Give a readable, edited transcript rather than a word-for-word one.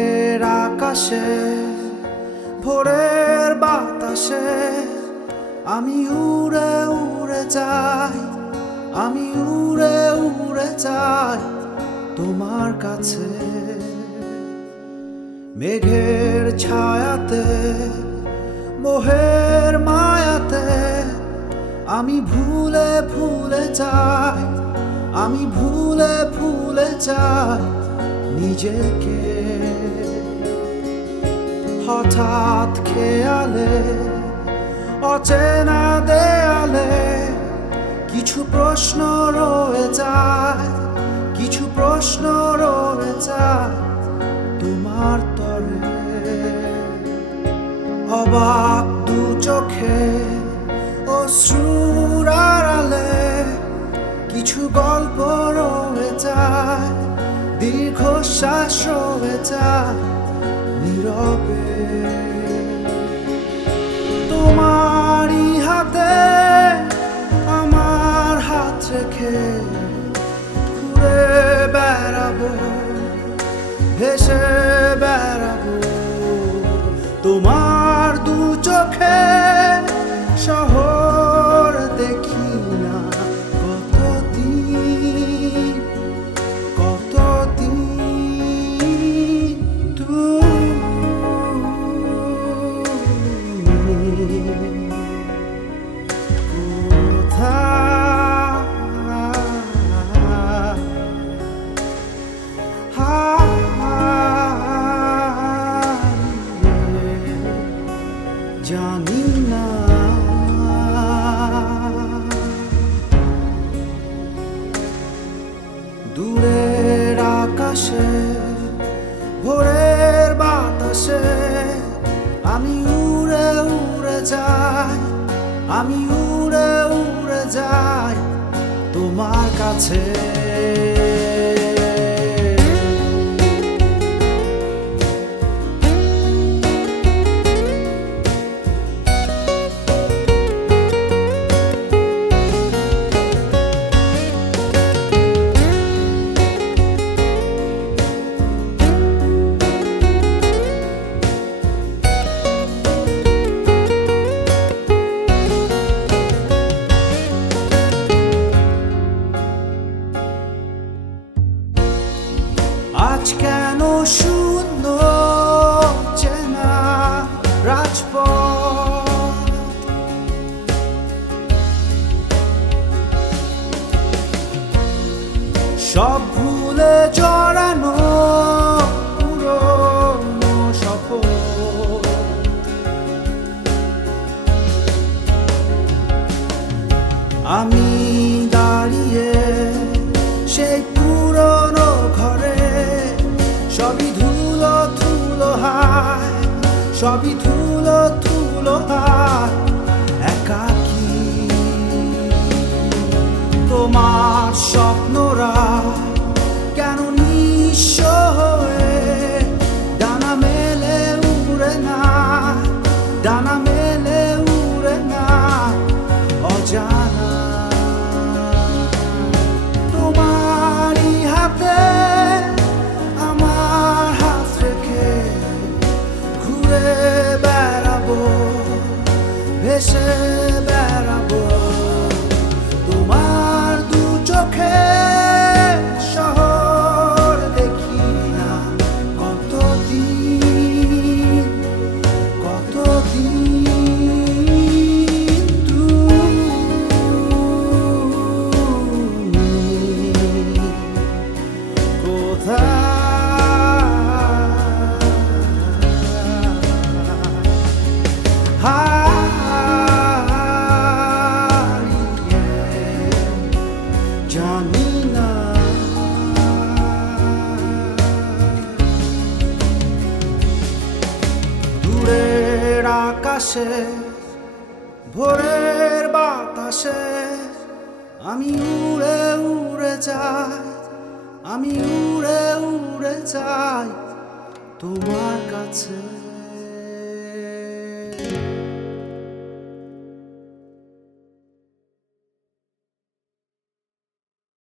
দূরের আকাশে ভোরের বাতাসে আমি উড়ে উড়ে যাই, আমি উড়ে উড়ে যাই তোমার কাছে। মেঘের ছায়াতে মোহের মায়াতে আমি ভুলে ভুলে যাই, আমি ভুলে ভুলে যাই নিজেকে। হঠাৎ খেয়ালে অচেনা দেয়ালে কিছু প্রশ্ন রয়ে যায়, কিছু প্রশ্ন রয়ে যায় তোমার তরে। অবাক দু চোখে অশ্রুর আড়ালে কিছু গল্প রয়ে যায়, দীর্ঘশ্বাস রয়ে যায় নীরবে। তোমারই হাতে আমার হাত রেখে ঘুরে বেড়াবো, ভেসে বেড়াবো তোমার দু চোখে। শহর দেখি না কতদিন কতদিন, জানি না। দূরের আকাশে ভোরের বাতাসে আমি উড়ে উড়ে যাই, আমি উড়ে উড়ে যাই তোমার কাছে। আজ কেন শূন্য চেনা রাজপথ, সব ভুলে জড়ানো পুরনো শপথ। আমি দাঁড়িয়ে সেই পুরনো ঘরে, সবই ধুলো ধুলো হায়, সবই ধুলো ধুলো হায় একাকী। তোমার স্বপ্নরা কেন নিঃস্ব হয়ে ডানা মেলে উড়ে না, ডানা মেলে উড়ে না অজানা। তোমারই হাতে আমার হাত রেখে ঘুরে বেড়াবো, ভেসে বেড়াবো তোমার দু চোখে। শহর দেখি না কতদিন কতদিন, তুমি কোথায়। জানি না। দূরের আকাশে ভোরের বাতাসে আমি উড়ে উড়ে যাই, আমি উড়ে উড়ে যাই তোমার কাছে।